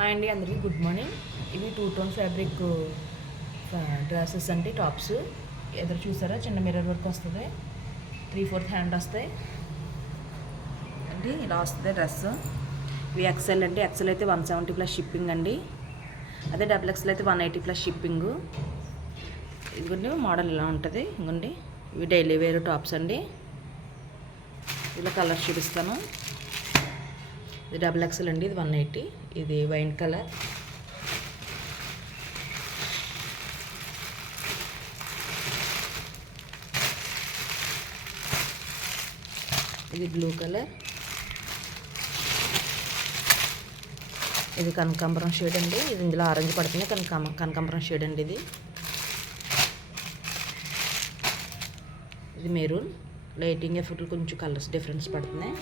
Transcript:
Hi అండి, అందరికీ good morning. ఇవి 2 టోన్ ఫ్యాబ్రిక్ డ్రెస్సెస్ అండి, టాప్స్. ఎదురు చూసారా, చిన్న మిర్రర్ వర్క్ వస్తుంది, 3/4 హ్యాండ్ వస్తాయి అండి. ఇలా వస్తుంది డ్రెస్. ఇవి ఎక్సెల్ అండి. ఎక్సెల్ అయితే 170 ప్లస్ షిప్పింగ్ అండి. అదే డబుల్ ఎక్సెల్ అయితే 180 ప్లస్ షిప్పింగ్. ఇదిగోండి మోడల్ ఇలా ఉంటుంది. ఇదిగోండి ఇవి డైలీ వేర్ టాప్స్ అండి. ఇలా కలర్స్ చూపిస్తాను. ఇది డబుల్ ఎక్సెల్ అండి, ఇది 180. ఇది వైన్ కలర్, ఇది బ్లూ కలర్, ఇది కనకాంబరం షేడ్ అండి. ఇది ఇందులో ఆరెంజ్ పడుతుంది, కనకాంబరం షేడ్ అండి. ఇది మెరూన్. లైటింగ్ ఎఫెక్ట్లు కొంచెం కలర్స్ డిఫరెన్స్ పడుతున్నాయి.